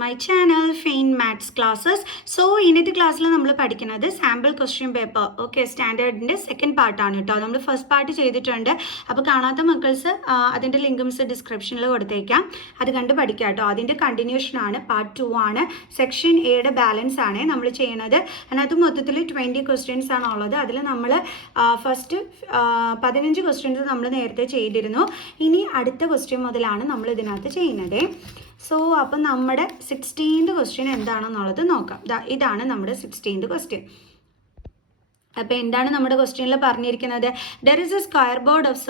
My channel fine maths classes. So ഇന്നത്തെ ക്ലാസ്സിൽ നമ്മൾ പഠിക്കുന്നത് സാമ്പിൾ ക്വസ്റ്റ്യൻ പേപ്പർ. ഓക്കെ, സ്റ്റാൻഡേർഡിൻ്റെ സെക്കൻഡ് പാർട്ടാണ് കേട്ടോ. നമ്മൾ ഫസ്റ്റ് പാർട്ട് ചെയ്തിട്ടുണ്ട്. അപ്പോൾ കാണാത്ത മക്കൾസ് അതിൻ്റെ ലിങ്ക്സ് ഡിസ്ക്രിപ്ഷനിൽ കൊടുത്തേക്കാം, അത് കണ്ട് പഠിക്കാം കേട്ടോ. അതിൻ്റെ കണ്ടിന്യൂഷൻ ആണ്, പാർട്ട് 2 ആണ്. സെക്ഷൻ എയുടെ ബാലൻസ് ആണ് നമ്മൾ ചെയ്യണത്. അതിനകത്ത് മൊത്തത്തിൽ 20 ക്വസ്റ്റ്യൻസ് ആണ് ഉള്ളത്. അതിൽ നമ്മൾ ഫസ്റ്റ് 15 ക്വസ്റ്റ്യൻസ് നമ്മൾ നേരത്തെ ചെയ്തിരുന്നു. ഇനി അടുത്ത ക്വസ്റ്റ്യൻ മുതലാണ് നമ്മൾ ഇതിനകത്ത് ചെയ്യുന്നത്. സോ അപ്പം നമ്മുടെ 16th ക്വസ്റ്റ്യൻ എന്താണെന്നുള്ളത് നോക്കാം. ഇതാണ് നമ്മുടെ 16th ക്വസ്റ്റ്യൻ. അപ്പോൾ എന്താണ് നമ്മുടെ ക്വസ്റ്റ്യനിൽ പറഞ്ഞിരിക്കുന്നത്? There is a square board of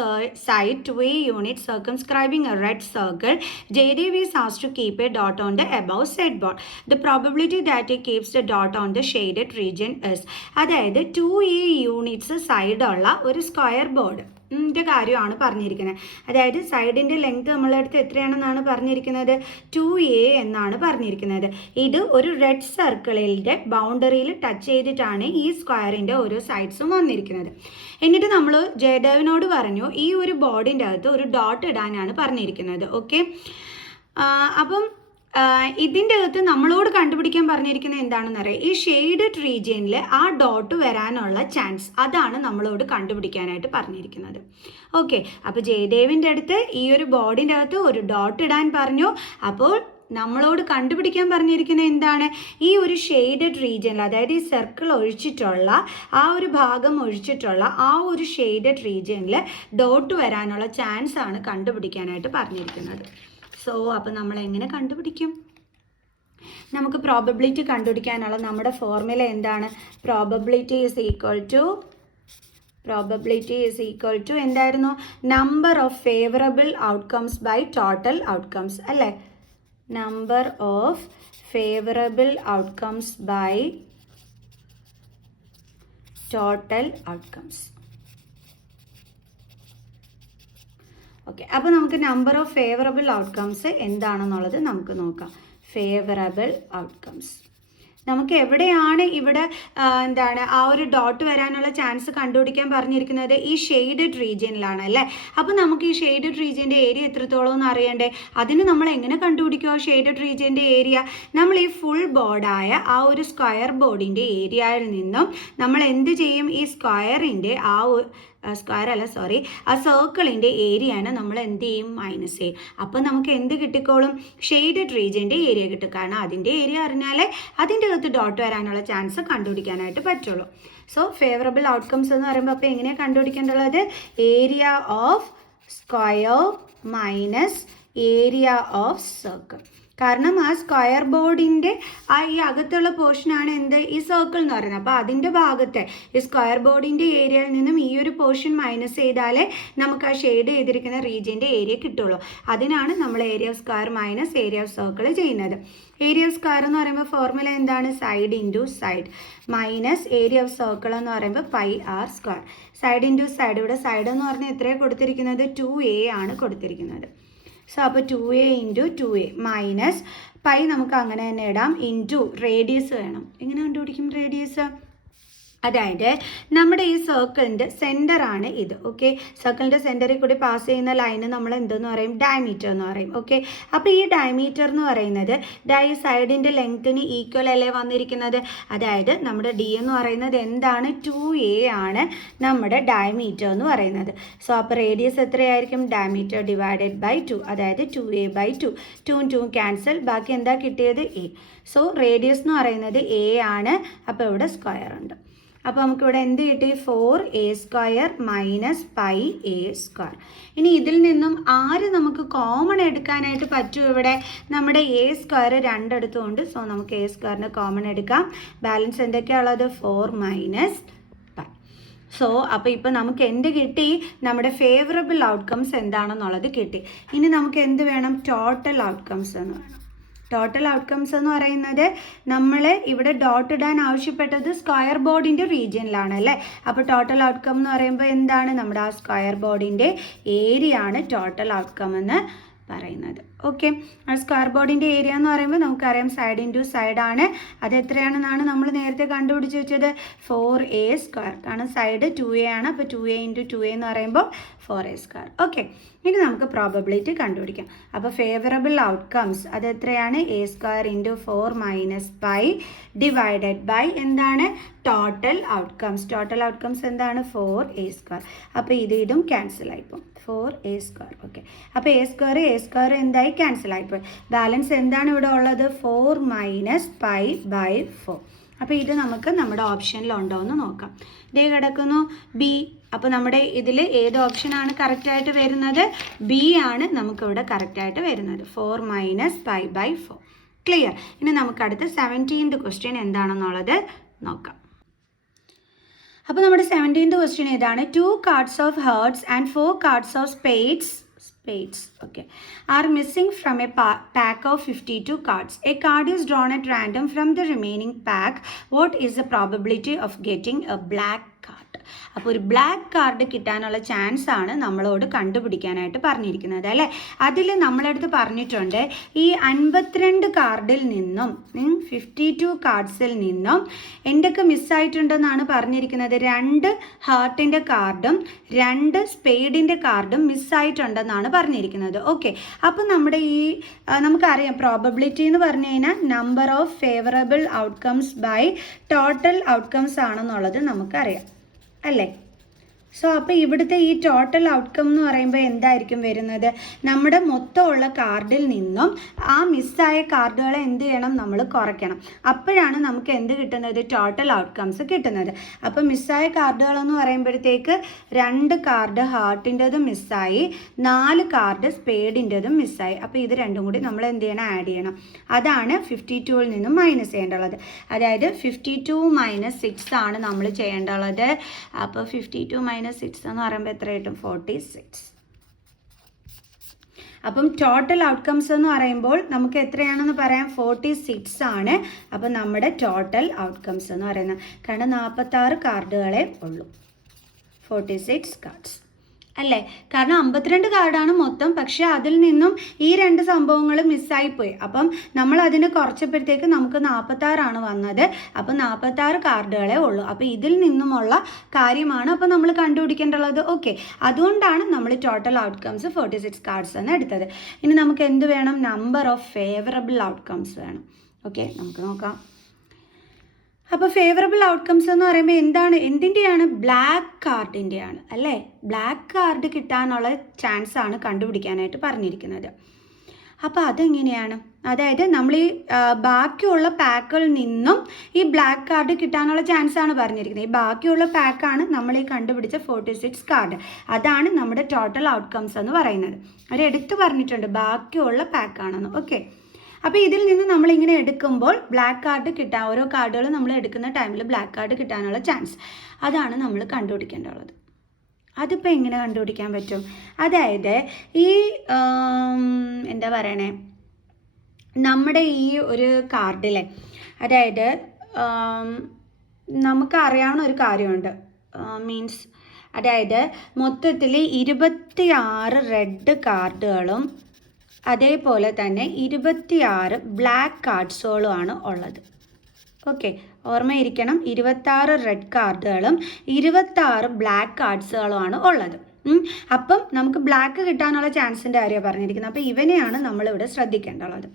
side 2 unit circumscribing a red circle. Jayadev is asked to keep a dot on the above said board. The probability that it keeps the dot on the shaded region is. അതായത് 2A units സൈഡുള്ള ഒരു square board ൻ്റെ കാര്യമാണ് പറഞ്ഞിരിക്കുന്നത്. അതായത് സൈഡിൻ്റെ length നമ്മളുടെ അടുത്ത് എത്രയാണെന്നാണ് പറഞ്ഞിരിക്കുന്നത്? 2A എന്നാണ് പറഞ്ഞിരിക്കുന്നത്. ഇത് ഒരു റെഡ് സർക്കിളിൻ്റെ ബൗണ്ടറിയിൽ ടച്ച് ചെയ്തിട്ടാണ് ഈ സ്ക്വയറിൻ്റെ ഓരോ സൈഡ്സും വന്നിരിക്കുന്നത്. എന്നിട്ട് നമ്മൾ ജയദേവിനോട് പറഞ്ഞു ഈ ഒരു ബോർഡിൻ്റെ അകത്ത് ഒരു ഡോട്ട് ഇടാനാണ് പറഞ്ഞിരിക്കുന്നത്. ഓക്കെ, അപ്പം ഇതിൻ്റെ അകത്ത് നമ്മളോട് കണ്ടുപിടിക്കാൻ പറഞ്ഞിരിക്കുന്നത് എന്താണെന്ന് അറിയാം. ഈ ഷെയ്ഡഡ് റീജിയനിൽ ആ ഡോട്ട് വരാനുള്ള ചാൻസ്, അതാണ് നമ്മളോട് കണ്ടുപിടിക്കാനായിട്ട് പറഞ്ഞിരിക്കുന്നത്. ഓക്കെ, അപ്പോൾ ജയദേവിൻ്റെ അടുത്ത് ഈ ഒരു ബോർഡിൻ്റെ അകത്ത് ഒരു ഡോട്ട് ഇടാൻ പറഞ്ഞു. അപ്പോൾ നമ്മളോട് കണ്ടുപിടിക്കാൻ പറഞ്ഞിരിക്കുന്നത് എന്താണ്? ഈ ഒരു ഷെയ്ഡഡ് റീജിയനിൽ, അതായത് ഈ സർക്കിൾ ഒഴിച്ചിട്ടുള്ള ആ ഒരു ഭാഗം ഒഴിച്ചിട്ടുള്ള ആ ഒരു ഷെയ്ഡഡ് റീജിയനിൽ ഡോട്ട് വരാനുള്ള ചാൻസ് ആണ് കണ്ടുപിടിക്കാനായിട്ട് പറഞ്ഞിരിക്കുന്നത്. സോ അപ്പോൾ നമ്മൾ എങ്ങനെ കണ്ടുപിടിക്കും? നമുക്ക് പ്രോബബിലിറ്റി കണ്ടുപിടിക്കാനുള്ള നമ്മുടെ ഫോർമുല എന്താണ്? പ്രോബബിലിറ്റി ഈസ് ഈക്വൽ ടു എന്തായിരുന്നു? Number of favourable outcomes by total outcomes അല്ലേ? Number of favourable outcomes by total outcomes. Okay, അപ്പോൾ നമുക്ക് നമ്പർ ഓഫ് ഫേവറബിൾ ഔട്ട്കംസ് എന്താണെന്നുള്ളത് നമുക്ക് നോക്കാം. ഫേവറബിൾ ഔട്ട്കംസ് നമുക്ക് എവിടെയാണ് ഇവിടെ എന്താണ് ആ ഒരു ഡോട്ട് വരാനുള്ള ചാൻസ് കണ്ടുപിടിക്കാൻ പറഞ്ഞിരിക്കുന്നത്? ഈ ഷെയ്ഡഡ് റീജിയനിലാണ് അല്ലേ? അപ്പോൾ നമുക്ക് ഈ ഷെയ്ഡഡ് റീജിയൻ്റെ ഏരിയ എത്രത്തോളം എന്ന് അറിയണ്ടേ? അതിന് നമ്മൾ എങ്ങനെ കണ്ടുപിടിക്കുക ഷെയ്ഡഡ് റീജിയൻ്റെ ഏരിയ? നമ്മൾ ഈ ഫുൾ ബോർഡായ ആ ഒരു സ്ക്വയർ ബോർഡിൻ്റെ ഏരിയയിൽ നിന്നും നമ്മൾ എന്ത് ചെയ്യും? ഈ സ്ക്വയറിൻ്റെ ആ സർക്കിളിൻ്റെ ഏരിയയാണ് നമ്മൾ എന്ത് ചെയ്യും? മൈനസ് ചെയ്യും. അപ്പോൾ നമുക്ക് എന്ത് കിട്ടിക്കോളും? ഷെയ്ഡഡ് റീജിയൻ്റെ ഏരിയ കിട്ടും. കാരണം അതിൻ്റെ ഏരിയ അറിഞ്ഞാലേ അതിൻ്റെ അകത്ത് ഡോട്ട് വരാനുള്ള ചാൻസ് കണ്ടുപിടിക്കാനായിട്ട് പറ്റുള്ളൂ. സോ ഫേവറബിൾ ഔട്ട്കംസ് എന്ന് പറയുമ്പോൾ അപ്പോൾ എങ്ങനെയാണ് കണ്ടുപിടിക്കേണ്ടത്? Area of square minus area of circle. കാരണം ആ സ്ക്വയർ ബോർഡിൻ്റെ ഈ അകത്തുള്ള പോർഷനാണ് എന്ത്? ഈ സർക്കിൾ എന്ന് പറയുന്നത്. അപ്പോൾ അതിൻ്റെ ഭാഗത്തെ ഈ സ്ക്വയർ ബോർഡിൻ്റെ ഏരിയയിൽ നിന്നും ഈ ഒരു പോർഷൻ മൈനസ് ചെയ്താലേ നമുക്ക് ആ ഷെയ്ഡ് ചെയ്തിരിക്കുന്ന റീജിയൻ്റെ ഏരിയ കിട്ടുള്ളൂ. അതിനാണ് നമ്മൾ area of square minus area of circle ചെയ്യുന്നത്. ഏരിയ ഓഫ് സ്ക്വയർ എന്ന് പറയുമ്പോൾ ഫോർമുല എന്താണ്? Side into side minus area of circle എന്ന് പറയുമ്പോൾ πr square. Side into side, ഇവിടെ സൈഡ് എന്ന് പറഞ്ഞാൽ എത്രയാണ് കൊടുത്തിരിക്കുന്നത്? 2A ആണ് കൊടുത്തിരിക്കുന്നത്. സോ അപ്പോൾ 2A into 2A minus pi നമുക്ക് അങ്ങനെ തന്നെ ഇടാം, ഇൻറ്റു റേഡിയസ് വേണം. എങ്ങനെ കണ്ടുപിടിക്കും റേഡിയസ്? അതായത് നമ്മുടെ ഈ സർക്കിളിൻ്റെ സെൻറ്ററാണ് ഇത്. ഓക്കെ, സർക്കിളിൻ്റെ സെൻറ്ററിൽ കൂടി പാസ് ചെയ്യുന്ന ലൈന് നമ്മൾ എന്തെന്ന് പറയും? ഡയമീറ്റർ എന്ന് പറയും. ഓക്കെ, അപ്പോൾ ഈ ഡയമീറ്റർ എന്ന് പറയുന്നത് ഈ സൈഡിൻ്റെ ലെങ്ത്തിന് ഈക്വൽ അല്ലേ വന്നിരിക്കുന്നത്? അതായത് നമ്മുടെ ഡി എന്ന് പറയുന്നത് എന്താണ്? 2A ആണ് നമ്മുടെ ഡയമീറ്റർ എന്ന് പറയുന്നത്. സോ അപ്പോൾ റേഡിയസ് എത്രയായിരിക്കും? ഡയമീറ്റർ ഡിവൈഡഡ് ബൈ 2, അതായത് 2A/2. 2 ക്യാൻസൽ, ബാക്കി എന്താ കിട്ടിയത്? A. സോ റേഡിയസ് എന്ന് പറയുന്നത് A ആണ്. അപ്പോൾ ഇവിടെ സ്ക്വയർ ഉണ്ട്. അപ്പോൾ നമുക്കിവിടെ എന്ത് കിട്ടി? 4A square minus πA square. ഇനി ഇതിൽ നിന്നും ആര് നമുക്ക് കോമൺ എടുക്കാനായിട്ട് പറ്റും? ഇവിടെ നമ്മുടെ A സ്ക്വയർ രണ്ടിടത്തുണ്ട്. സോ നമുക്ക് A സ്ക്വയറിന് കോമൺ എടുക്കാം. ബാലൻസ് എന്തൊക്കെയാണുള്ളത്? 4 മൈനസ് π. സോ അപ്പോൾ ഇപ്പോൾ നമുക്ക് എന്ത് കിട്ടി? നമ്മുടെ ഫേവറബിൾ ഔട്ട്കംസ് എന്താണെന്നുള്ളത് കിട്ടി. ഇനി നമുക്ക് എന്ത് വേണം? ടോട്ടൽ ഔട്ട്കംസ് എന്ന് വേണം. ടോട്ടൽ ഔട്ട്കംസ് എന്ന് പറയുന്നത് നമ്മൾ ഇവിടെ ഡോട്ട് ഇടാൻ ആവശ്യപ്പെട്ടത് സ്ക്വയർ ബോർഡിൻ്റെ റീജിയനിലാണ് അല്ലേ? അപ്പോൾ ടോട്ടൽ ഔട്ട്കം എന്ന് പറയുമ്പോൾ എന്താണ്? നമ്മുടെ ആ സ്ക്വയർ ബോർഡിൻ്റെ ഏരിയ ആണ് ടോട്ടൽ ഔട്ട്കം എന്ന് പറയുന്നത്. ഓക്കെ, സ്ക്വയർ ബോർഡിൻ്റെ ഏരിയ എന്ന് പറയുമ്പോൾ നമുക്കറിയാം സൈഡ് ഇൻറ്റു സൈഡ് ആണ്. അത് എത്രയാണെന്നാണ് നമ്മൾ നേരത്തെ കണ്ടുപിടിച്ച് വെച്ചത്? 4a². കാരണം സൈഡ് 2a ആണ്. അപ്പോൾ 2a ഇൻറ്റു 2a എന്ന് പറയുമ്പോൾ 4a². ഓക്കെ, ഇനി നമുക്ക് പ്രോബബിലിറ്റി കണ്ടുപിടിക്കാം. അപ്പോൾ ഫേവറബിൾ ഔട്ട്കംസ് അത് എത്രയാണ്? a² ഇൻറ്റു 4 - π ഡിവൈഡഡ് ബൈ എന്താണ്? Total outcomes. ടോട്ടൽ ഔട്ട്കംസ് എന്താണ്? 4a². അപ്പോൾ ഇതും ക്യാൻസൽ ആയിപ്പോൾ 4a². ഓക്കെ, അപ്പോൾ a² എന്തായി? ക്യാൻസൽ ആയിപ്പോൾ. ബാലൻസ് എന്താണ് ഇവിടെ ഉള്ളത്? 4 - π ബൈ 4. അപ്പോൾ ഇത് നമുക്ക് നമ്മുടെ ഓപ്ഷനിലുണ്ടോ എന്ന് നോക്കാം. ഇതേ കിടക്കുന്നു ബി. അപ്പോൾ നമ്മുടെ ഇതിൽ ഏത് ഓപ്ഷനാണ് കറക്റ്റായിട്ട് വരുന്നത്? ബി ആണ് നമുക്കിവിടെ കറക്റ്റായിട്ട് വരുന്നത്. 4 - π ബൈ 4. ക്ലിയർ. ഇനി നമുക്ക് അടുത്ത 17th ക്വസ്റ്റ്യൻ എന്താണെന്നുള്ളത് നോക്കാം. അപ്പോൾ നമ്മുടെ 17th ക്വസ്റ്റ്യൻ ഏതാണ്? 2 cards of hearts and 4 cards of spades okay, are missing from a pack of 52 cards. A card is drawn at random from the remaining pack. What is the probability of getting a black card? അപ്പോൾ ഒരു black card കിട്ടാനുള്ള chance ആണ് നമ്മളോട് കണ്ടുപിടിക്കാനായിട്ട് പറഞ്ഞിരിക്കുന്നത് അല്ലേ. അതിൽ നമ്മളടുത്ത് പറഞ്ഞിട്ടുണ്ട് ഈ 52 കാർഡിൽ നിന്നും 52 കാർഡ്സിൽ നിന്നും എന്തൊക്കെ മിസ്സായിട്ടുണ്ടെന്നാണ് പറഞ്ഞിരിക്കുന്നത്? 2 ഹാർട്ടിൻ്റെ കാർഡും 2 സ്പേഡിൻ്റെ കാർഡും മിസ്സായിട്ടുണ്ടെന്നാണ് പറഞ്ഞിരിക്കുന്നത്. ഓക്കെ, അപ്പം നമ്മുടെ ഈ നമുക്കറിയാം പ്രോബബിലിറ്റി എന്ന് പറഞ്ഞു കഴിഞ്ഞാൽ number of favourable outcomes by total outcomes ആണെന്നുള്ളത് നമുക്കറിയാം അല്ലേ. സോ അപ്പോൾ ഇവിടുത്തെ ഈ ടോട്ടൽ ഔട്ട്കം എന്ന് പറയുമ്പോൾ എന്തായിരിക്കും വരുന്നത്? നമ്മുടെ മൊത്തമുള്ള കാർഡിൽ നിന്നും ആ മിസ്സായ കാർഡുകളെ എന്ത് ചെയ്യണം? നമ്മൾ കുറയ്ക്കണം. അപ്പോഴാണ് നമുക്ക് എന്ത് കിട്ടുന്നത്? ടോട്ടൽ ഔട്ട്കംസ് കിട്ടുന്നത്. അപ്പോൾ മിസ്സായ കാർഡുകളെന്ന് പറയുമ്പോഴത്തേക്ക് 2 കാർഡ് ഹാർട്ടിൻ്റെതും മിസ്സായി, 4 കാർഡ് സ്പേഡിൻ്റെതും മിസ്സായി. അപ്പോൾ ഇത് രണ്ടും കൂടി നമ്മൾ എന്ത് ചെയ്യണം? ആഡ് ചെയ്യണം. അതാണ് 52ൽ നിന്നും മൈനസ് ചെയ്യേണ്ടുള്ളത്. അതായത് 52 - 6 ആണ് നമ്മൾ ചെയ്യേണ്ടുള്ളത്. അപ്പോൾ 52 - 6 എന്ന് പറയുമ്പോൾ എത്ര കിട്ടും? 46. അപ്പം ടോട്ടൽ ഔട്ട്കംസ് എന്ന് പറയുമ്പോൾ നമുക്ക് എത്രയാണെന്ന് പറയാം? 46 ആണ്. അപ്പം നമ്മുടെ ടോട്ടൽ ഔട്ട്കംസ് എന്ന് പറയുന്നത്, കാരണം 46 കാർഡുകളെ ഉള്ളൂ, 46 കാർഡ്സ് അല്ലേ. കാരണം 52 കാർഡാണ് മൊത്തം, പക്ഷേ അതിൽ നിന്നും ഈ 2 സംഭവങ്ങൾ മിസ്സായിപ്പോയി. അപ്പം നമ്മൾ അതിനെ കുറച്ചപ്പോഴത്തേക്ക് നമുക്ക് 46 വന്നത്. അപ്പം 46 കാർഡുകളെ ഉള്ളൂ. അപ്പോൾ ഇതിൽ നിന്നുമുള്ള കാര്യമാണ് അപ്പോൾ നമ്മൾ കണ്ടുപിടിക്കേണ്ടുള്ളത്. ഓക്കെ, അതുകൊണ്ടാണ് നമ്മൾ ടോട്ടൽ ഔട്ട്കംസ് 46 കാർഡ്സ് എന്ന് എടുത്തത്. ഇനി നമുക്ക് എന്ത് വേണം? നമ്പർ ഓഫ് ഫേവറബിൾ ഔട്ട്കംസ് വേണം. ഓക്കെ, നമുക്ക് നോക്കാം. അപ്പോൾ ഫേവറബിൾ ഔട്ട്കംസ് എന്ന് പറയുമ്പോൾ എന്താണ്? എന്തിൻ്റെയാണ്? ബ്ലാക്ക് കാർഡിൻ്റെയാണ് അല്ലേ. ബ്ലാക്ക് കാർഡ് കിട്ടാനുള്ള ചാൻസ് ആണ് കണ്ടുപിടിക്കാനായിട്ട് പറഞ്ഞിരിക്കുന്നത്. അപ്പോൾ അതെങ്ങനെയാണ്? അതായത് നമ്മൾ ഈ ബാക്കിയുള്ള പാക്കുകളിൽ നിന്നും ഈ ബ്ലാക്ക് കാർഡ് കിട്ടാനുള്ള ചാൻസ് ആണ് പറഞ്ഞിരിക്കുന്നത്. ഈ ബാക്കിയുള്ള പാക്കാണ് നമ്മൾ ഈ കണ്ടുപിടിച്ച 46 കാർഡ്. അതാണ് നമ്മുടെ ടോട്ടൽ ഔട്ട്കംസ് എന്ന് പറയുന്നത്. അവർ എടുത്തു പറഞ്ഞിട്ടുണ്ട് ബാക്കിയുള്ള പാക്കാണെന്ന്. ഓക്കെ, അപ്പോൾ ഇതിൽ നിന്ന് നമ്മളിങ്ങനെ എടുക്കുമ്പോൾ ബ്ലാക്ക് കാർഡ് കിട്ടാൻ, ഓരോ കാർഡുകൾ നമ്മൾ എടുക്കുന്ന ടൈമിൽ ബ്ലാക്ക് കാർഡ് കിട്ടാനുള്ള ചാൻസ്, അതാണ് നമ്മൾ കണ്ടുപിടിക്കേണ്ടത്. അതിപ്പോൾ എങ്ങനെ കണ്ടുപിടിക്കാൻ പറ്റും? അതായത് ഈ എന്താ പറയണേ, നമ്മുടെ ഈ ഒരു കാർഡിലെ, അതായത് നമുക്കറിയാവുന്ന ഒരു കാര്യമുണ്ട്. മീൻസ് അതായത് മൊത്തത്തിൽ 26 റെഡ് കാർഡുകളും അതേപോലെ തന്നെ 26 ബ്ലാക്ക് കാർഡ്സുകളുമാണ് ഉള്ളത്. ഓക്കെ, ഓർമ്മയിരിക്കണം, 26 റെഡ് കാർഡുകളും 26 ബ്ലാക്ക് കാർഡ്സുകളുമാണ് ഉള്ളത്. അപ്പം നമുക്ക് ബ്ലാക്ക് കിട്ടാനുള്ള ചാൻസിൻ്റെ കാര്യമാണ് പറഞ്ഞിരിക്കുന്നത്. അപ്പോൾ ഇവനെയാണ് നമ്മളിവിടെ ശ്രദ്ധിക്കേണ്ടുള്ളത്.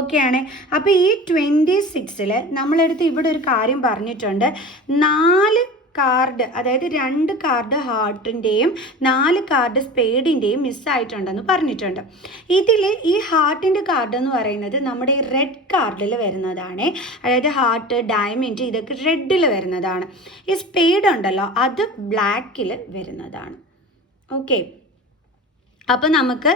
ഓക്കെ ആണ്. അപ്പോൾ ഈ 26ൽ നമ്മളെടുത്ത് ഇവിടെ ഒരു കാര്യം പറഞ്ഞിട്ടുണ്ട്. 4 കാർഡ്, അതായത് 2 കാർഡ് ഹാർട്ടിൻ്റെയും 4 കാർഡ് സ്പേഡിൻ്റെയും മിസ്സായിട്ടുണ്ടെന്ന് പറഞ്ഞിട്ടുണ്ട്. ഇതിൽ ഈ ഹാർട്ടിൻ്റെ കാർഡ് എന്ന് പറയുന്നത് നമ്മുടെ ഈ റെഡ് കാർഡിൽ വരുന്നതാണ്. അതായത് ഹാർട്ട്, ഡയമണ്ട് ഇതൊക്കെ റെഡിൽ വരുന്നതാണ്. ഈ സ്പേഡ് ഉണ്ടല്ലോ അത് ബ്ലാക്കിൽ വരുന്നതാണ്. ഓക്കെ, അപ്പോൾ നമുക്ക്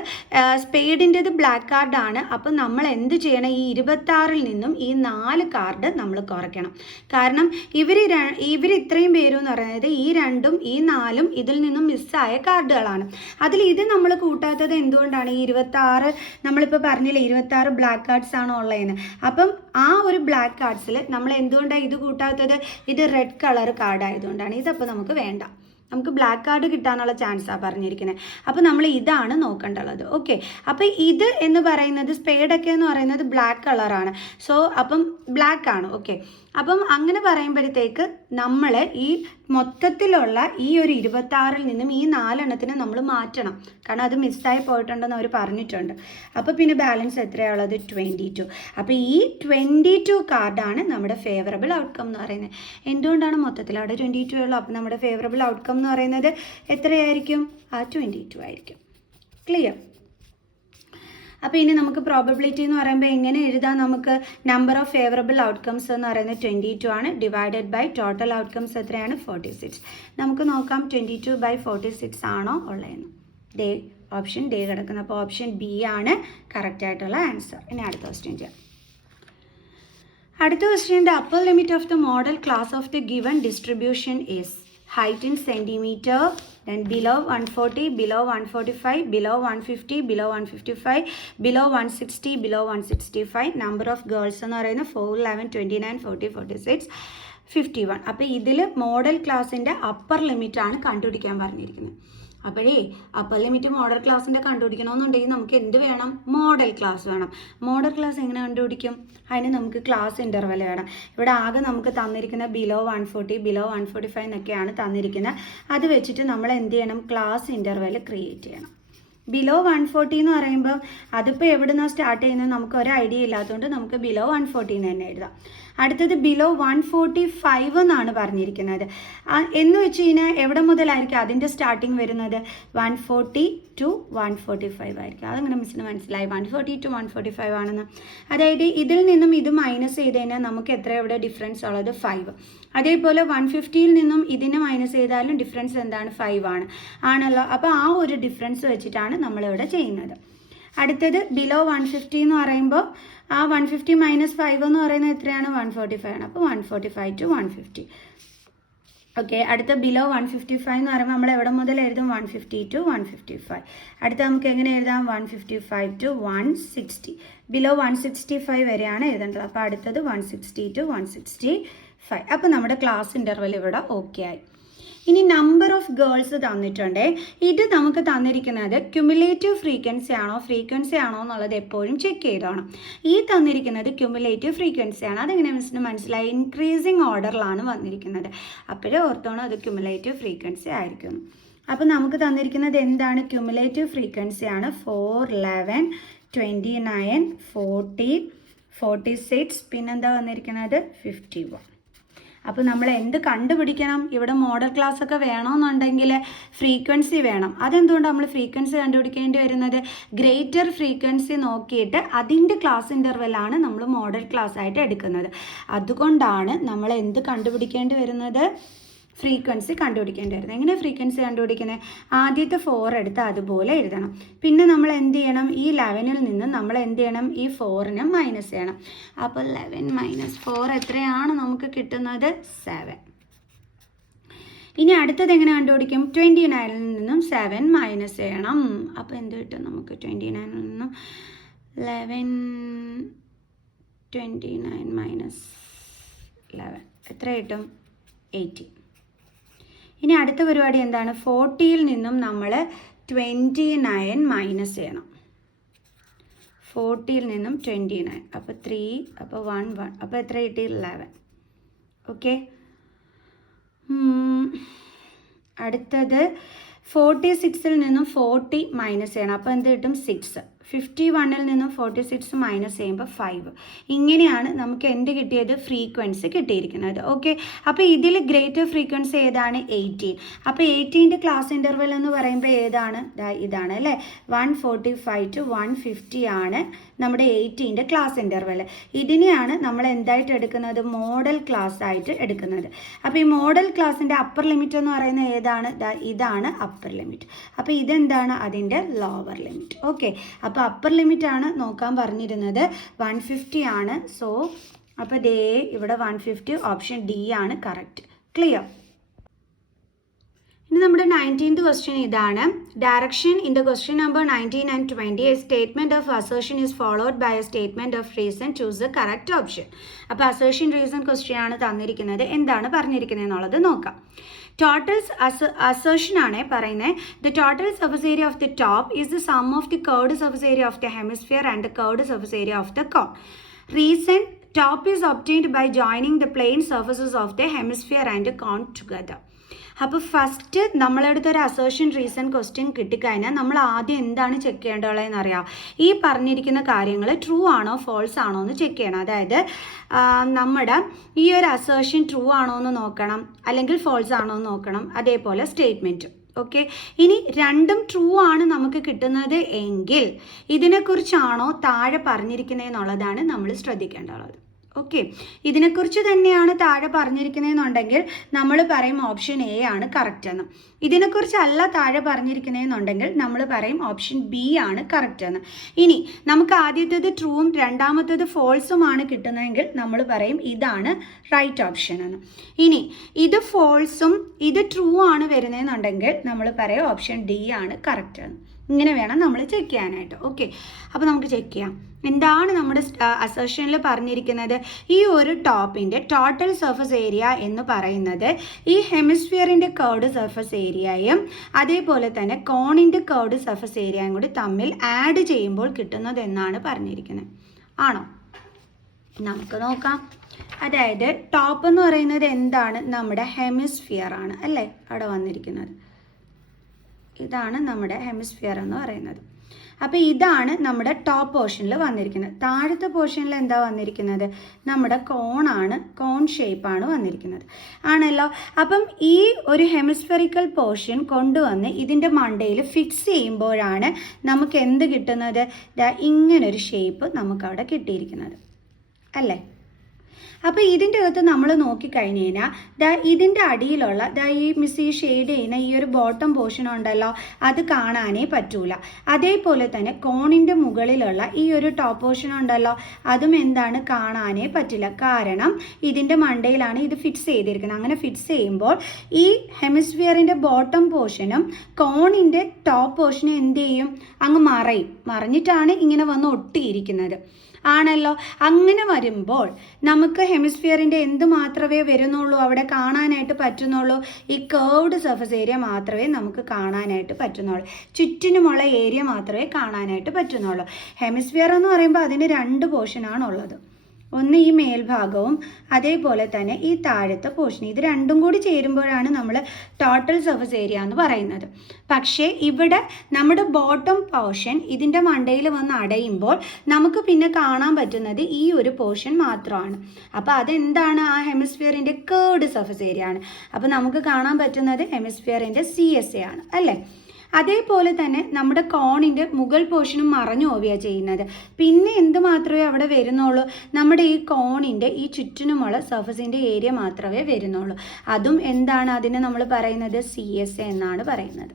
സ്പേഡിൻ്റെത് ബ്ലാക്ക് കാർഡാണ്. അപ്പം നമ്മൾ എന്ത് ചെയ്യണം? ഈ 26ൽ നിന്നും ഈ 4 കാർഡ് നമ്മൾ കുറയ്ക്കണം. കാരണം ഇവർ ഇത്രയും പേരും എന്ന് പറയുന്നത് ഈ 2ഉം ഈ 4ഉം ഇതിൽ നിന്നും മിസ്സായ കാർഡുകളാണ്. അതിൽ ഇത് നമ്മൾ കൂട്ടാത്തത് എന്തുകൊണ്ടാണ്? ഈ 26 നമ്മളിപ്പോൾ പറഞ്ഞില്ലേ 26 ബ്ലാക്ക് കാർഡ്സ് ആണ് ഉള്ളതെന്ന്. അപ്പം ആ ഒരു ബ്ലാക്ക് കാർഡ്സിൽ നമ്മൾ എന്തുകൊണ്ടാണ് ഇത് കൂട്ടാത്തത്? ഇത് റെഡ് കളർ കാർഡ് ആയതുകൊണ്ടാണ്. ഇതപ്പോൾ നമുക്ക് വേണ്ട. നമുക്ക് ബ്ലാക്ക് കാർഡ് കിട്ടാനുള്ള ചാൻസാണ് പറഞ്ഞിരിക്കുന്നത്. അപ്പോൾ നമ്മൾ ഇതാണ് നോക്കേണ്ടുള്ളത്. ഓക്കെ, അപ്പോൾ ഇത് എന്ന് പറയുന്നത് സ്പേഡൊക്കെ എന്ന് പറയുന്നത് ബ്ലാക്ക് കളറാണ്. സോ അപ്പം ബ്ലാക്ക് ആണ്. ഓക്കെ, അപ്പം അങ്ങനെ പറയുമ്പോഴത്തേക്ക് നമ്മൾ ഈ മൊത്തത്തിലുള്ള ഈ ഒരു 26-ൽ നിന്നും ഈ 4 നമ്മൾ മാറ്റണം. കാരണം അത് മിസ്സായി പോയിട്ടുണ്ടെന്ന് അവർ പറഞ്ഞിട്ടുണ്ട്. അപ്പോൾ പിന്നെ ബാലൻസ് എത്രയാണുള്ളത്? 22. അപ്പോൾ ഈ 22 കാർഡാണ് നമ്മുടെ ഫേവറബിൾ ഔട്ട്കം എന്ന് പറയുന്നത്. എന്തുകൊണ്ടാണ് മൊത്തത്തിൽ അവിടെ 22 ഉള്ളൂ? അപ്പോൾ നമ്മുടെ ഫേവറബിൾ ഔട്ട്കം എന്ന് പറയുന്നത് എത്രയായിരിക്കും? ആ 22 ആയിരിക്കും. ക്ലിയർ? അപ്പോൾ ഇനി നമുക്ക് പ്രോബബിലിറ്റി എന്ന് പറയുമ്പോൾ എങ്ങനെ എഴുതാം? നമുക്ക് നമ്പർ ഓഫ് ഫേവറബിൾ ഔട്ട്കംസ് എന്ന് പറയുന്നത് 22 ആണ്, ഡിവൈഡഡ് ബൈ ടോട്ടൽ ഔട്ട്കംസ് എത്രയാണ്? 46. നമുക്ക് നോക്കാം 22/46 ആണോ ഉള്ളതെന്ന്. ഡേ ഓപ്ഷൻ ഡേ കിടക്കുന്നത്. അപ്പോൾ ഓപ്ഷൻ ബി ആണ് കറക്റ്റ് ആയിട്ടുള്ള ആൻസർ. ഇനി അടുത്ത ക്വസ്റ്റ്യൻ ചെയ്യാം. അടുത്ത question, the upper limit of the model class of the given distribution is height in centimeter, then below 140, below 145, below 150, below 155, below 160, below 165. number of girls എന്ന് പറയുന്നത് 4, 11, 29, 40, 46, 51. അപ്പോൾ ഇതിൽ മോഡൽ ക്ലാസ്സിൻ്റെ അപ്പർ ലിമിറ്റാണ് കണ്ടുപിടിക്കാൻ പറഞ്ഞിരിക്കുന്നത്. അപ്പോഴേ അപ്പർ ലിമിറ്റ് മോഡൽ ക്ലാസ്സിൻ്റെ കണ്ടുപിടിക്കണമെന്നുണ്ടെങ്കിൽ നമുക്ക് എന്ത് വേണം? മോഡൽ ക്ലാസ് വേണം. മോഡൽ ക്ലാസ് എങ്ങനെ കണ്ടുപിടിക്കും? അതിന് നമുക്ക് ക്ലാസ് ഇൻ്റർവൽ വേണം. ഇവിടെ ആകെ നമുക്ക് തന്നിരിക്കുന്ന ബിലോ 140, ബിലോ 145 എന്നൊക്കെയാണ് തന്നിരിക്കുന്നത്. അത് വെച്ചിട്ട് നമ്മൾ എന്ത് ചെയ്യണം? ക്ലാസ് ഇൻ്റർവൽ ക്രിയേറ്റ് ചെയ്യണം. ബിലോ 140 എന്ന് പറയുമ്പോൾ അതിപ്പോൾ എവിടെ നിന്നാണ് സ്റ്റാർട്ട് ചെയ്യുന്നത് നമുക്ക് ഒരു ഐഡിയ ഇല്ലാത്തതുകൊണ്ട് നമുക്ക് ബിലോ 140 എന്ന് തന്നെ എഴുതാം. അടുത്തത് ബിലോ 145 എന്നാണ് പറഞ്ഞിരിക്കുന്നത്. എന്ന് വെച്ച് കഴിഞ്ഞാൽ എവിടെ മുതലായിരിക്കും അതിൻ്റെ സ്റ്റാർട്ടിങ് വരുന്നത്? 140 to 145 ആയിരിക്കും. അതങ്ങനെ മിസ്സിന് മനസ്സിലായി. 140 to 145 ആണെന്ന്. അതായത് ഇതിൽ നിന്നും ഇത് മൈനസ് ചെയ്ത് കഴിഞ്ഞാൽ നമുക്ക് എത്ര ഇവിടെ ഡിഫറൻസ് ഉള്ളത്? 5. അതേപോലെ 150-ൽ നിന്നും ഇതിനെ മൈനസ് ചെയ്താലും ഡിഫറൻസ് എന്താണ്? 5 ആണ് ആണല്ലോ. അപ്പോൾ ആ ഒരു ഡിഫറൻസ് വെച്ചിട്ടാണ് നമ്മളിവിടെ ചെയ്യുന്നത്. അടുത്തത് ബിലോ 150 എന്ന് പറയുമ്പോൾ ആ 150 - 5 എന്ന് പറയുന്നത് എത്രയാണ്? 145 ആണ്. അപ്പോൾ 145 to 150. ഓക്കെ, അടുത്ത ബിലോ 155 എന്ന് പറയുമ്പോൾ നമ്മൾ എവിടെ മുതൽ എഴുതും? 150 to 155. അടുത്ത നമുക്ക് എങ്ങനെ എഴുതാം? 155 to 160. ബിലോ 165 വരെയാണ് എഴുതേണ്ടത്. അപ്പോൾ അടുത്തത് 160 to 165. അപ്പോൾ നമ്മുടെ ക്ലാസ് ഇൻ്റർവൽ ഇവിടെ ഓക്കെ ആയി. ഇനി നമ്പർ ഓഫ് ഗേൾസ് തന്നിട്ടുണ്ട്. ഇത് നമുക്ക് തന്നിരിക്കുന്നത് ക്യുമുലേറ്റീവ് ഫ്രീക്വൻസി ആണോ എന്നുള്ളത് എപ്പോഴും ചെക്ക് ചെയ്തോണം. ഈ തന്നിരിക്കുന്നത് ക്യുമുലേറ്റീവ് ഫ്രീക്വൻസി ആണ്. അതെങ്ങനെ മിസ്സിന് മനസ്സിലായി? ഇൻക്രീസിങ് ഓർഡറിലാണ് വന്നിരിക്കുന്നത്. അപ്പോഴേ ഓർത്തോണം അത് ക്യുമുലേറ്റീവ് ഫ്രീക്വൻസി ആയിരിക്കും. അപ്പോൾ നമുക്ക് തന്നിരിക്കുന്നത് എന്താണ്? ക്യുമുലേറ്റീവ് ഫ്രീക്വൻസി ആണ്. 4, 11, 29, 40, 46, പിന്നെന്താ വന്നിരിക്കുന്നത്? 51. അപ്പോൾ നമ്മൾ എന്ത് കണ്ടുപിടിക്കണം? ഇവിടെ മോഡൽ ക്ലാസ് ഒക്കെ വേണമെന്നുണ്ടെങ്കിൽ ഫ്രീക്വൻസി വേണം. അതെന്തുകൊണ്ടാണ് നമ്മൾ ഫ്രീക്വൻസി കണ്ടുപിടിക്കേണ്ടി വരുന്നത്? ഗ്രേറ്റർ ഫ്രീക്വൻസി നോക്കിയിട്ട് അതിൻ്റെ ക്ലാസ് ഇൻ്റർവെല്ലാണ് നമ്മൾ മോഡൽ ക്ലാസ് ആയിട്ട് എടുക്കുന്നത്. അതുകൊണ്ടാണ് നമ്മൾ എന്ത് കണ്ടുപിടിക്കേണ്ടി വരുന്നത്? ഫ്രീക്വൻസി കണ്ടുപിടിക്കേണ്ടി വരുന്നത്. എങ്ങനെ ഫ്രീക്വൻസി കണ്ടുപിടിക്കുന്നത്? ആദ്യത്തെ 4 എടുത്ത് അതുപോലെ എഴുതണം. പിന്നെ നമ്മൾ എന്ത് ചെയ്യണം? ഈ 11-ൽ നിന്ന് നമ്മൾ എന്ത് ചെയ്യണം? ഈ 4-നെ മൈനസ് ചെയ്യണം. അപ്പോൾ 11 - 4 എത്രയാണ് നമുക്ക് കിട്ടുന്നത്? 7. ഇനി അടുത്തത് എങ്ങനെ കണ്ടുപിടിക്കും? 29-ൽ നിന്നും 7 മൈനസ് ചെയ്യണം. അപ്പോൾ എന്ത് കിട്ടും നമുക്ക്? 29-ൽ നിന്നും 11, 29 - 11 എത്ര കിട്ടും? 80. ഇനി അടുത്ത പരിപാടി എന്താണ്? 40-ൽ നിന്നും നമ്മൾ 29 മൈനസ് ചെയ്യണം. 40-ൽ നിന്നും 29, അപ്പോൾ 3, അപ്പോൾ 1, അപ്പോൾ എത്ര കിട്ടി? 11. ഓക്കെ, അടുത്തത് 46-ൽ നിന്നും 40 മൈനസ് ചെയ്യണം. അപ്പോൾ എന്ത് കിട്ടും? 6. 51-ൽ നിന്നും 46 മൈനസ് ചെയ്യുമ്പോൾ 5. ഇങ്ങനെയാണ് നമുക്ക് എന്ത് കിട്ടിയത്? ഫ്രീക്വൻസി കിട്ടിയിരിക്കുന്നത്. ഓക്കെ, അപ്പോൾ ഇതിൽ ഗ്രേറ്റർ ഫ്രീക്വൻസി ഏതാണ്? 18. അപ്പോൾ 18-ൻ്റെ ക്ലാസ് ഇൻ്റർവൽ എന്ന് പറയുമ്പോൾ ഏതാണ്? ഇതാണ് അല്ലേ? 145 to 150 ആണ് നമ്മുടെ 18-ൻ്റെ ക്ലാസ് ഇൻ്റർവൽ. ഇതിനെയാണ് നമ്മൾ എന്തായിട്ട് എടുക്കുന്നത്? മോഡൽ ക്ലാസ് ആയിട്ട് എടുക്കുന്നത്. അപ്പോൾ ഈ മോഡൽ ക്ലാസ്സിൻ്റെ അപ്പർ ലിമിറ്റ് എന്ന് പറയുന്നത് ഏതാണ്? ഇതാണ് അപ്പർ ലിമിറ്റ്. അപ്പോൾ ഇതെന്താണ്? അതിൻ്റെ ലോവർ ലിമിറ്റ്. ഓക്കെ, അപ്പോൾ അപ്പർ ലിമിറ്റ് ആണ് നോക്കാൻ പറഞ്ഞിരുന്നത്. 150 ആണ്. സോ അപ്പോൾ ഇവിടെ 150, ഓപ്ഷൻ ഡി ആണ് കറക്റ്റ്. ക്ലിയർ? ഇനി നമ്മുടെ 19th ക്വസ്റ്റ്യൻ ഇതാണ്. Direction in the question number 19 and 20 a statement of assertion is followed by a statement of reason. Choose the correct option. അപ്പോൾ അസേർഷൻ റീസൺ ക്വസ്റ്റ്യൻ ആണ് തന്നിരിക്കുന്നത്. എന്താണ് പറഞ്ഞിരിക്കുന്നത് എന്നുള്ളത് നോക്കാം. ടോട്ടൽസ് അസേർഷൻ ആണ് പറയുന്നത്. The total surface area of the top is the sum of the curved surface area of the hemisphere and the curved surface area of the cone. Reason top is obtained by joining the plane surfaces of the hemisphere and cone together. അപ്പോൾ first നമ്മളെടുത്തൊരു assertion reason question കിട്ടിക്കഴിഞ്ഞാൽ നമ്മൾ ആദ്യം എന്താണ് check ചെയ്യേണ്ടതെന്ന് അറിയാം. ഈ പറഞ്ഞിരിക്കുന്ന കാര്യങ്ങൾ ട്രൂ ആണോ ഫോൾസ് ആണോ എന്ന് ചെക്ക് ചെയ്യണം. അതായത് നമ്മുടെ ഈ ഒരു അസേർഷൻ ട്രൂ ആണോ എന്ന് നോക്കണം, അല്ലെങ്കിൽ ഫോൾസ് ആണോ എന്ന് നോക്കണം. അതേപോലെ സ്റ്റേറ്റ്മെൻറ്റ്. ഓക്കെ, ഇനി രണ്ടും ട്രൂ ആണ് നമുക്ക് കിട്ടുന്നത് എങ്കിൽ ഇതിനെക്കുറിച്ചാണോ താഴെ പറഞ്ഞിരിക്കുന്നതെന്നുള്ളതാണ് നമ്മൾ ശ്രദ്ധിക്കേണ്ടത്. ഓക്കെ, ഇതിനെക്കുറിച്ച് തന്നെയാണ് താഴെ പറഞ്ഞിരിക്കുന്നതെന്നുണ്ടെങ്കിൽ നമ്മൾ പറയും ഓപ്ഷൻ എ ആണ് കറക്റ്റ് എന്ന്. ഇതിനെക്കുറിച്ചല്ല താഴെ പറഞ്ഞിരിക്കുന്നതെന്നുണ്ടെങ്കിൽ നമ്മൾ പറയും ഓപ്ഷൻ ബി ആണ് കറക്റ്റ് എന്ന്. ഇനി നമുക്ക് ആദ്യത്തേത് ട്രൂവും രണ്ടാമത്തേത് ഫോൾസുമാണ് കിട്ടുന്നതെങ്കിൽ നമ്മൾ പറയും ഇതാണ് റൈറ്റ് ഓപ്ഷൻ എന്ന്. ഇനി ഇത് ഫോൾസും ഇത് ട്രൂ ആണ് വരുന്നതെന്നുണ്ടെങ്കിൽ നമ്മൾ പറയും ഓപ്ഷൻ ഡി ആണ് കറക്റ്റ് എന്ന്. ഇങ്ങനെ വേണം നമ്മൾ ചെക്ക് ചെയ്യാനായിട്ട്. ഓക്കെ, അപ്പോൾ നമുക്ക് ചെക്ക് ചെയ്യാം എന്താണ് നമ്മുടെ അസേർഷനിൽ പറഞ്ഞിരിക്കുന്നത്. ഈ ഒരു ടോപ്പിൻ്റെ ടോട്ടൽ സർഫസ് ഏരിയ എന്ന് പറയുന്നത് ഈ ഹെമിസ്ഫിയറിൻ്റെ കർവ്ഡ് സർഫസ് ഏരിയയും അതേപോലെ തന്നെ കോണിൻ്റെ കർവ്ഡ് സർഫസ് ഏരിയയും കൂടി തമ്മിൽ ആഡ് ചെയ്യുമ്പോൾ കിട്ടുന്നത് എന്നാണ് പറഞ്ഞിരിക്കുന്നത്. ആണോ? നമുക്ക് നോക്കാം. അതായത് ടോപ്പ് എന്ന് പറയുന്നത് എന്താണ്? നമ്മുടെ ഹെമിസ്ഫിയർ ആണ് അല്ലേ അവിടെ വന്നിരിക്കുന്നത്. ഇതാണ് നമ്മുടെ ഹെമിസ്ഫിയർ എന്ന് പറയുന്നത്. അപ്പോൾ ഇതാണ് നമ്മുടെ ടോപ്പ് പോർഷനിൽ വന്നിരിക്കുന്നത്. താഴത്തെ പോർഷനിൽ എന്താ വന്നിരിക്കുന്നത്? നമ്മുടെ കോണാണ്, കോൺ ഷേപ്പാണ് വന്നിരിക്കുന്നത് ആണല്ലോ. അപ്പം ഈ ഒരു ഹെമിസ്ഫെറിക്കൽ പോർഷൻ കൊണ്ടുവന്ന് ഇതിൻ്റെ മണ്ടയിൽ ഫിക്സ് ചെയ്യുമ്പോഴാണ് നമുക്ക് എന്ത് കിട്ടുന്നത്? ഇങ്ങനൊരു ഷേപ്പ് നമുക്കവിടെ കിട്ടിയിരിക്കുന്നത് അല്ലേ. അപ്പോൾ ഇതിൻ്റെ അകത്ത് നമ്മൾ നോക്കിക്കഴിഞ്ഞ് കഴിഞ്ഞാൽ ഇതിൻ്റെ അടിയിലുള്ള ഈ മിസ് ഷെയ്ഡ് ചെയ്യുന്ന ഈ ഒരു ബോട്ടം പോർഷൻ ഉണ്ടല്ലോ, അത് കാണാനേ പറ്റൂല. അതേപോലെ തന്നെ കോണിൻ്റെ മുകളിലുള്ള ഈ ഒരു ടോപ്പ് പോർഷൻ ഉണ്ടല്ലോ, അതും എന്താണ് കാണാനേ പറ്റില്ല. കാരണം ഇതിൻ്റെ മണ്ടയിലാണ് ഇത് ഫിക്സ് ചെയ്തിരിക്കുന്നത്. അങ്ങനെ ഫിക്സ് ചെയ്യുമ്പോൾ ഈ ഹെമിസ്ഫിയറിൻ്റെ ബോട്ടം പോർഷനും കോണിൻ്റെ ടോപ്പ് പോർഷനും എന്ത് ചെയ്യും? അങ്ങ് മറിഞ്ഞിട്ടാണ് ഇങ്ങനെ വന്ന് ഒട്ടിയിരിക്കുന്നത് ആണല്ലോ. അങ്ങനെ വരുമ്പോൾ നമുക്ക് ഹെമിസ്ഫിയറിൻ്റെ എന്ത് മാത്രമേ വരുന്നുള്ളൂ അവിടെ കാണാനായിട്ട് പറ്റുന്നുള്ളൂ? ഈ കർവ്ഡ് സർഫസ് ഏരിയ മാത്രമേ നമുക്ക് കാണാനായിട്ട് പറ്റുന്നുള്ളൂ. ചുറ്റിനുമുള്ള ഏരിയ മാത്രമേ കാണാനായിട്ട് പറ്റുന്നുള്ളൂ. ഹെമിസ്ഫിയർ എന്ന് പറയുമ്പോൾ അതിന് രണ്ട് പോർഷനാണുള്ളത്. ഒന്ന് ഈ മേൽഭാഗവും അതേപോലെ തന്നെ ഈ താഴത്തെ പോർഷൻ. ഇത് രണ്ടും കൂടി ചേരുമ്പോഴാണ് നമ്മൾ ടോട്ടൽ സർഫസ് ഏരിയ എന്ന് പറയുന്നത്. പക്ഷേ ഇവിടെ നമ്മുടെ ബോട്ടം പോർഷൻ ഇതിൻ്റെ മണ്ടയിൽ വന്ന് അടയുമ്പോൾ നമുക്ക് പിന്നെ കാണാൻ പറ്റുന്നത് ഈ ഒരു പോർഷൻ മാത്രമാണ്. അപ്പോൾ അതെന്താണ്? ആ ഹെമിസ്ഫിയറിൻ്റെ കർവ്ഡ് സർഫസ് ഏരിയ ആണ്. അപ്പോൾ നമുക്ക് കാണാൻ പറ്റുന്നത് ഹെമിസ്ഫിയറിൻ്റെ CSA ആണ് അല്ലേ. അതേപോലെ തന്നെ നമ്മുടെ കോണിൻ്റെ മുകൾ പോർഷനും മറഞ്ഞു പോവുകയാണ് ചെയ്യുന്നത്. പിന്നെ എന്ത് മാത്രമേ അവിടെ വരുന്നുള്ളൂ? നമ്മുടെ ഈ കോണിൻ്റെ ഈ ചുറ്റിനുമുള്ള സർഫസിൻ്റെ ഏരിയ മാത്രമേ വരുന്നുള്ളൂ. അതും എന്താണ്? അതിനെ നമ്മൾ പറയുന്നത് CSA എന്നാണ് പറയുന്നത്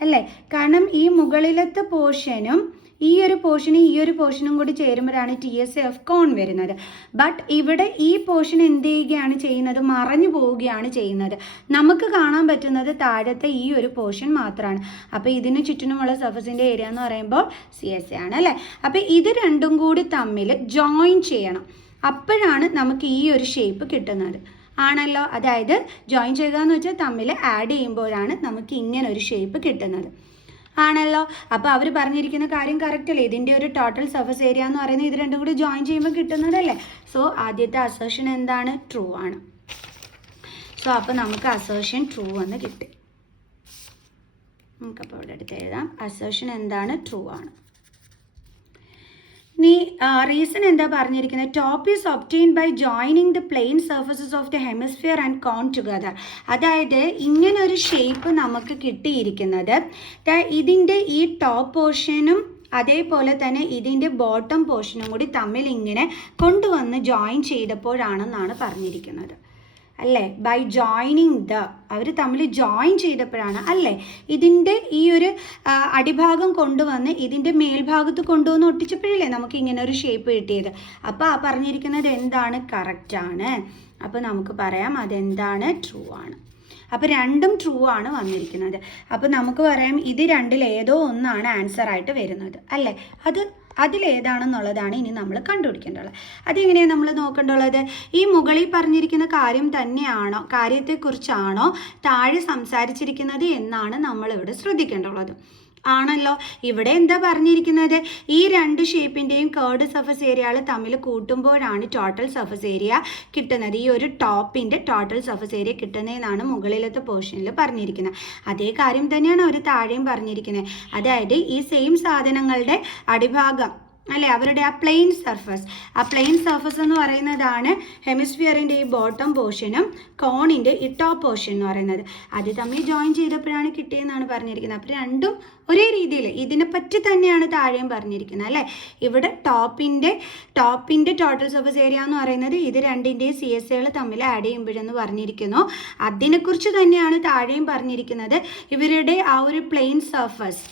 അല്ലേ. കാരണം ഈ മുകളിലത്തെ പോർഷനും ഈ ഒരു പോർഷനും കൂടി ചേരുമ്പോഴാണ് TSA ഓഫ് കോൺ വരുന്നത്. ബട്ട് ഇവിടെ ഈ പോർഷൻ എന്ത് ചെയ്യുകയാണ് ചെയ്യുന്നത്? മറഞ്ഞു പോവുകയാണ് ചെയ്യുന്നത്. നമുക്ക് കാണാൻ പറ്റുന്നത് താഴത്തെ ഈ ഒരു പോർഷൻ മാത്രമാണ്. അപ്പോൾ ഇതിന് ചുറ്റിനുമുള്ള സർഫസിൻ്റെ ഏരിയ എന്ന് പറയുമ്പോൾ CSA ആണ് അല്ലേ. അപ്പോൾ ഇത് രണ്ടും കൂടി തമ്മിൽ ജോയിൻ ചെയ്യണം. അപ്പോഴാണ് നമുക്ക് ഈ ഒരു ഷേപ്പ് കിട്ടുന്നത് ആണല്ലോ. അതായത് ജോയിൻ ചെയ്യുക എന്ന് വെച്ചാൽ തമ്മിൽ ആഡ് ചെയ്യുമ്പോഴാണ് നമുക്ക് ഇങ്ങനെ ഒരു ഷേപ്പ് കിട്ടുന്നത് ആണല്ലോ. അപ്പോൾ അവർ പറഞ്ഞിരിക്കുന്ന കാര്യം കറക്റ്റ് അല്ലേ? ഇതിൻ്റെ ഒരു ടോട്ടൽ സർഫസ് ഏരിയ എന്ന് പറയുന്നത് ഇത് രണ്ടും കൂടി ജോയിൻ ചെയ്യുമ്പോൾ കിട്ടുന്നതല്ലേ. സോ ആദ്യത്തെ അസേർഷൻ എന്താണ്? ട്രൂ ആണ്. സോ അപ്പോൾ നമുക്ക് അസേർഷൻ ട്രൂ എന്ന് കിട്ടി. നമുക്കപ്പോൾ ഇവിടെ അടുത്ത് എഴുതാം. അസേർഷൻ എന്താണ്? ട്രൂ ആണ്. ഇനി റീസൺ എന്താ പറഞ്ഞിരിക്കുന്നത്? Top is obtained by joining the plain surfaces of the hemisphere and cone together. അതായത് ഇങ്ങനൊരു ഷേപ്പ് നമുക്ക് കിട്ടിയിരിക്കുന്നത് ഇതിൻ്റെ ഈ ടോപ്പ് പോർഷനും അതേപോലെ തന്നെ ഇതിൻ്റെ ബോട്ടം പോർഷനും കൂടി തമ്മിൽ ഇങ്ങനെ കൊണ്ടുവന്ന് ജോയിൻ ചെയ്തപ്പോഴാണെന്നാണ് പറഞ്ഞിരിക്കുന്നത് അല്ലേ. ബൈ ജോയിനിങ് അവർ തമ്മിൽ ജോയിൻ ചെയ്തപ്പോഴാണ് അല്ലേ. ഇതിൻ്റെ ഈ ഒരു അടിഭാഗം കൊണ്ടുവന്ന് ഇതിൻ്റെ മേൽഭാഗത്ത് കൊണ്ടുവന്ന് ഒട്ടിച്ചപ്പോഴല്ലേ നമുക്ക് ഇങ്ങനെ ഒരു ഷേപ്പ് കിട്ടിയത്. അപ്പോൾ ആ പറഞ്ഞിരിക്കുന്നത് എന്താണ്? കറക്റ്റാണ്. അപ്പോൾ നമുക്ക് പറയാം അതെന്താണ്? ട്രൂ ആണ്. അപ്പോൾ രണ്ടും ട്രൂ ആണ് വന്നിരിക്കുന്നത്. അപ്പോൾ നമുക്ക് പറയാം ഇത് രണ്ടിൽ ഏതോ ഒന്നാണ് ആൻസർ ആയിട്ട് വരുന്നത് അല്ലേ. അതിലേതാണെന്നുള്ളതാണ് ഇനി നമ്മൾ കണ്ടുപിടിക്കേണ്ടത്. അതെങ്ങനെയാണ് നമ്മൾ നോക്കേണ്ടുള്ളത്? ഈ മുകളിൽ പറഞ്ഞിരിക്കുന്ന കാര്യത്തെക്കുറിച്ചാണോ താഴെ സംസാരിച്ചിരിക്കുന്നത് എന്നാണ് നമ്മളിവിടെ ശ്രദ്ധിക്കേണ്ടുള്ളത്. ആണല്ലോ. ഇവിടെ എന്താ പറഞ്ഞിരിക്കുന്നത്? ഈ രണ്ട് ഷേപ്പിൻ്റെയും കേർഡ് സർഫസ് ഏരിയകൾ തമ്മിൽ കൂട്ടുമ്പോഴാണ് ടോട്ടൽ സർഫസ് ഏരിയ കിട്ടുന്നത്. ഈ ഒരു ടോപ്പിൻ്റെ ടോട്ടൽ സർഫസ് ഏരിയ കിട്ടുന്നതെന്നാണ് മുകളിലത്തെ പോർഷനിൽ പറഞ്ഞിരിക്കുന്നത്. അതേ കാര്യം തന്നെയാണ് അവർ താഴെയും പറഞ്ഞിരിക്കുന്നത്. അതായത് ഈ സെയിം സാധനങ്ങളുടെ അടിഭാഗം അല്ലേ, അവരുടെ ആ പ്ലെയിൻ സർഫസ് എന്ന് പറയുന്നതാണ് ഹെമിസ്ഫിയറിൻ്റെ ഈ ബോട്ടം പോർഷനും കോണിൻ്റെ ഈ ടോപ്പ് പോർഷൻ എന്ന് പറയുന്നത്. അത് തമ്മിൽ ജോയിൻ ചെയ്തപ്പോഴാണ് കിട്ടിയെന്നാണ് പറഞ്ഞിരിക്കുന്നത്. അപ്പോൾ രണ്ടും ഒരേ രീതിയിൽ ഇതിനെപ്പറ്റി തന്നെയാണ് താഴെയും പറഞ്ഞിരിക്കുന്നത് അല്ലേ. ഇവിടെ ടോപ്പിൻ്റെ ടോട്ടൽ സർഫസ് ഏരിയ എന്ന് പറയുന്നത് ഇത് രണ്ടിൻ്റെയും CSAകൾ തമ്മിൽ ആഡ് ചെയ്യുമ്പോഴെന്ന് പറഞ്ഞിരിക്കുന്നു. അതിനെക്കുറിച്ച് തന്നെയാണ് താഴെയും പറഞ്ഞിരിക്കുന്നത്. ഇവരുടെ ആ ഒരു പ്ലെയിൻ സർഫസ്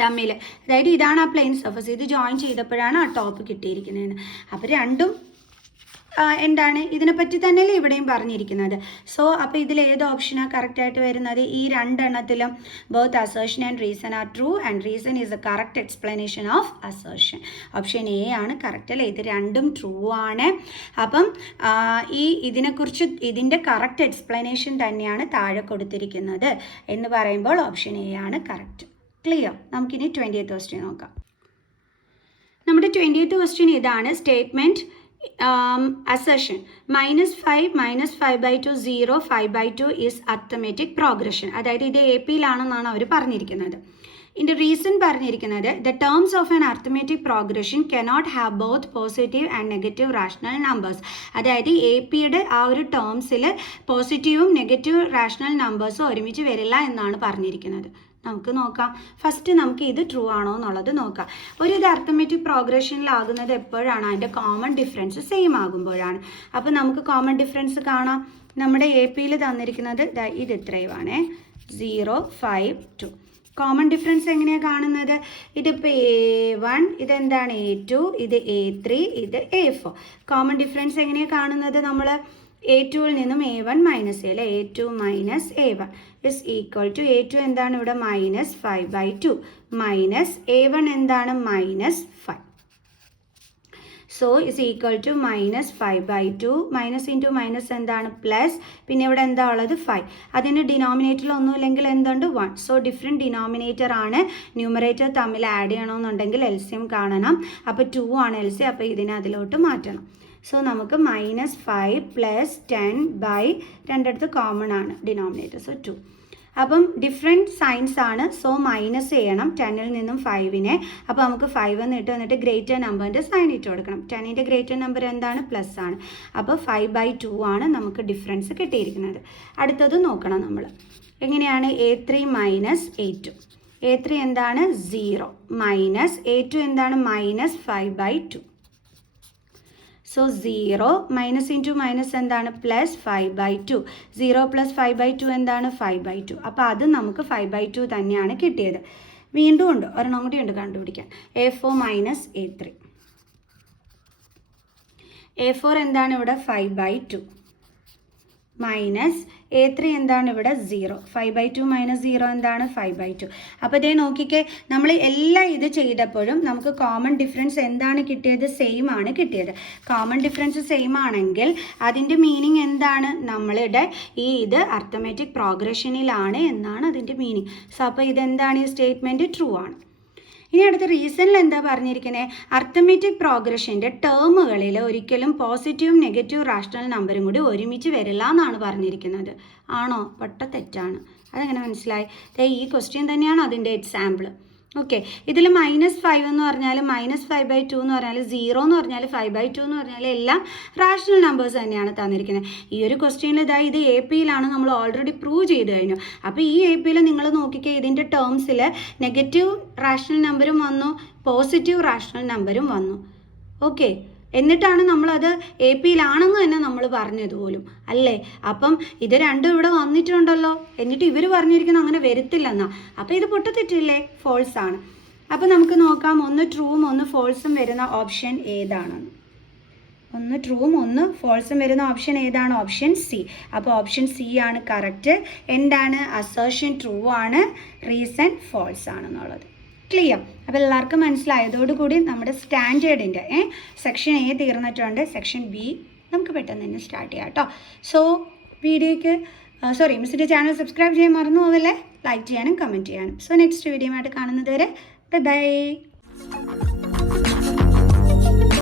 തമ്മിൽ, അതായത് ഇതാണ് ആ പ്ലെയിൻ സർഫസ്, ഇത് ജോയിൻ ചെയ്തപ്പോഴാണ് ആ ടോപ്പ് കിട്ടിയിരിക്കുന്നതെന്ന്. അപ്പോൾ രണ്ടും എന്താണ് ഇതിനെപ്പറ്റി തന്നെയല്ലേ ഇവിടെയും പറഞ്ഞിരിക്കുന്നത്. സോ അപ്പോൾ ഇതിൽ ഏത് ഓപ്ഷനാണ് കറക്റ്റായിട്ട് വരുന്നത്? ഈ രണ്ടെണ്ണത്തിലും both assertion and reason are true and reason is a correct explanation of assertion. Option A ആണ് കറക്റ്റ് അല്ലേ. ഇത് രണ്ടും ട്രൂ ആണ്. അപ്പം ഇതിൻ്റെ കറക്റ്റ് എക്സ്പ്ലനേഷൻ തന്നെയാണ് താഴെ കൊടുത്തിരിക്കുന്നത് എന്ന് പറയുമ്പോൾ ഓപ്ഷൻ എ ആണ് കറക്റ്റ്. ക്ലിയർ? നമുക്കിനി 20th ക്വസ്റ്റ്യൻ നോക്കാം. നമ്മുടെ 20th ക്വസ്റ്റ്യൻ ഇതാണ്. Statement assertion -5 0 5/2 is arithmetic progression. അതായത് ഇത് AP-ലാണെന്നാണ് അവർ പറഞ്ഞിരിക്കുന്നത്. ഇതിൻ്റെ റീസൺ പറഞ്ഞിരിക്കുന്നത് the terms of an arithmetic progression cannot have both positive and negative rational numbers. അതായത് AP-യുടെ ആ ഒരു ടേംസിൽ പോസിറ്റീവും നെഗറ്റീവ് റാഷണൽ നമ്പേഴ്സും ഒരുമിച്ച് വരില്ല എന്നാണ് പറഞ്ഞിരിക്കുന്നത്. നമുക്ക് നോക്കാം. ഫസ്റ്റ് നമുക്ക് ഇത് ട്രൂ ആണോ എന്നുള്ളത് നോക്കാം. ഇത് അർത്ഥമെറ്റിക് പ്രോഗ്രഷനിലാകുന്നത് എപ്പോഴാണ്? അതിൻ്റെ കോമൺ ഡിഫറൻസ് സെയിം ആകുമ്പോഴാണ്. അപ്പോൾ നമുക്ക് കോമൺ ഡിഫറൻസ് കാണാം. നമ്മുടെ AP-യിൽ തന്നിരിക്കുന്നത് ഇത് ഇത്രയുമാണ് 0 5 2. കോമൺ ഡിഫറൻസ് എങ്ങനെയാണ് കാണുന്നത്? ഇതിപ്പോൾ A1, ഇതെന്താണ് A2, ഇത് A3, ഇത് A4. കോമൺ ഡിഫറൻസ് എങ്ങനെയാണ് കാണുന്നത്? നമ്മൾ A2-ൽ നിന്നും A1 മൈനസ് ചെയ്യല്ലേ. A2 minus A1 is equal to A2 എന്താണ് ഇവിടെ -5/2 മൈനസ് A1 എന്താണ് -5. So is equal to -5/2 minus into minus എന്താണ് പ്ലസ്. പിന്നെ ഇവിടെ എന്താ ഉള്ളത് 5. അതിന് ഡിനോമിനേറ്ററിൽ ഒന്നുമില്ലെങ്കിൽ എന്തുണ്ട് 1. സോ ഡിഫറെൻറ്റ് ഡിനോമിനേറ്റർ ആണ്. ന്യൂമറേറ്റർ തമ്മിൽ ആഡ് ചെയ്യണമെന്നുണ്ടെങ്കിൽ LCM കാണണം. അപ്പോൾ 2 ആണ് LCM. അപ്പോൾ ഇതിനെ അതിലോട്ട് മാറ്റണം. സോ നമുക്ക് -5 + 10 രണ്ടിടത്ത് കോമൺ ആണ് ഡിനോമിനേറ്റർ. സോ 2. അപ്പം ഡിഫറെൻറ്റ് സൈൻസ് ആണ്. സോ മൈനസ് ചെയ്യണം 10-ൽ നിന്നും 5-നെ. അപ്പോൾ നമുക്ക് 5 എന്ന് ഇട്ട് എന്നിട്ട് ഗ്രേറ്റർ നമ്പറിൻ്റെ സൈൻ ഇട്ട് കൊടുക്കണം. 10-ൻ്റെ ഗ്രേറ്റർ നമ്പർ എന്താണ്? പ്ലസ് ആണ്. അപ്പോൾ 5/2 ആണ് നമുക്ക് ഡിഫറൻസ് കിട്ടിയിരിക്കുന്നത്. അടുത്തത് നോക്കണം നമ്മൾ. എങ്ങനെയാണ്? A3 minus A2. A3 എന്താണ്? 0 മൈനസ് A2 എന്താണ്? -5/2. സോ 0 മൈനസ് ഇൻറ്റു മൈനസ് എന്താണ്? പ്ലസ് 5/2. 0 + 5/2 എന്താണ്? 5/2. അപ്പോൾ അത് നമുക്ക് 5/2 തന്നെയാണ് കിട്ടിയത്. വീണ്ടും ഉണ്ട്, ഒരെണ്ണം കൂടി ഉണ്ട് കണ്ടുപിടിക്കാൻ. A4 minus A3. A4 എന്താണ് ഇവിടെ? 5/2 മൈനസ് A3 എന്താണ് ഇവിടെ? 0. 5/2 മൈനസ് 0 എന്താണ്? 5/2. അപ്പോൾ ഇതേ നോക്കിക്കേ, നമ്മൾ എല്ലാം ഇത് ചെയ്തപ്പോഴും നമുക്ക് കോമൺ ഡിഫറൻസ് എന്താണ് കിട്ടിയത്? സെയിം ആണ് കിട്ടിയത്. കോമൺ ഡിഫറൻസ് സെയിം ആണെങ്കിൽ അതിൻ്റെ മീനിങ് എന്താണ്? നമ്മളുടെ ഇത് അർത്ഥമെറ്റിക് പ്രോഗ്രഷനിലാണ് എന്നാണ് അതിൻ്റെ മീനിങ്. സോ അപ്പോൾ ഇതെന്താണ്? ഈ സ്റ്റേറ്റ്മെൻറ്റ് ട്രൂ ആണ്. ഇനി അടുത്ത റീസണിൽ എന്താ പറഞ്ഞിരിക്കുന്നത്? അർത്ഥമെറ്റിക് പ്രോഗ്രഷൻ്റെ ടേമുകളിൽ ഒരിക്കലും പോസിറ്റീവും നെഗറ്റീവ് റാഷണൽ നമ്പറും കൂടി ഒരുമിച്ച് വരില്ല എന്നാണ് പറഞ്ഞിരിക്കുന്നത്. ആണോ? തെറ്റാണ്. അതെങ്ങനെ മനസ്സിലായി? ഈ ക്വസ്റ്റ്യൻ തന്നെയാണ് അതിൻ്റെ എക്സാമ്പിൾ. ഓക്കെ, ഇതിൽ -5 എന്ന് പറഞ്ഞാൽ -5/2 എന്ന് പറഞ്ഞാൽ 0 എന്ന് പറഞ്ഞാൽ 5/2 എന്ന് പറഞ്ഞാൽ എല്ലാം റാഷണൽ നമ്പേഴ്സ് തന്നെയാണ് തന്നിരിക്കുന്നത്. ഈ ഒരു ക്വസ്റ്റ്യനിൽ ഇത് AP-യിലാണ്, നമ്മൾ ഓൾറെഡി പ്രൂവ് ചെയ്ത് കഴിഞ്ഞു. അപ്പോൾ ഈ AP-യിൽ നിങ്ങൾ നോക്കിക്കേ, ഇതിൻ്റെ ടേംസിൽ നെഗറ്റീവ് റാഷണൽ നമ്പറും വന്നു, പോസിറ്റീവ് റാഷണൽ നമ്പറും വന്നു. ഓക്കെ, എന്നിട്ടാണ് നമ്മളത് AP-യിലാണെന്ന് തന്നെ നമ്മൾ പറഞ്ഞത് പോലും അല്ലേ. അപ്പം ഇത് രണ്ടും ഇവിടെ വന്നിട്ടുണ്ടല്ലോ, എന്നിട്ട് ഇവർ പറഞ്ഞിരിക്കുന്നത് അങ്ങനെ വരത്തില്ലെന്നാ. അപ്പോൾ ഇത് തെറ്റില്ലേ? ഫോൾസ് ആണ്. അപ്പോൾ നമുക്ക് നോക്കാം, ഒന്ന് ട്രൂവും ഒന്ന് ഫോൾസും വരുന്ന ഓപ്ഷൻ ഏതാണെന്ന്. ഒന്ന് ട്രൂവും ഒന്ന് ഫോൾസും വരുന്ന ഓപ്ഷൻ ഏതാണ്? Option C. അപ്പോൾ ഓപ്ഷൻ സി ആണ് കറക്റ്റ്. എന്താണ്? അസേർഷൻ ട്രൂ ആണ്, റീസൺ ഫോൾസ് ആണെന്നുള്ളത്. ക്ലിയർ? അപ്പോൾ എല്ലാവർക്കും മനസ്സിലായതോടുകൂടി നമ്മുടെ സ്റ്റാൻഡേർഡിൻ്റെ സെക്ഷൻ എ തീർന്നിട്ടുണ്ട്. സെക്ഷൻ ബി നമുക്ക് പെട്ടെന്ന് തന്നെ സ്റ്റാർട്ട് ചെയ്യാം കേട്ടോ. സോ വീഡിയോയ്ക്ക് മിസ്സിൻ്റെ ചാനൽ സബ്സ്ക്രൈബ് ചെയ്യാൻ മറന്നു പോകല്ലേ, ലൈക്ക് ചെയ്യാനും കമൻറ്റ് ചെയ്യാനും. സോ നെക്സ്റ്റ് വീഡിയോ ആയിട്ട് കാണുന്നത് വരെ ബൈ ബൈ.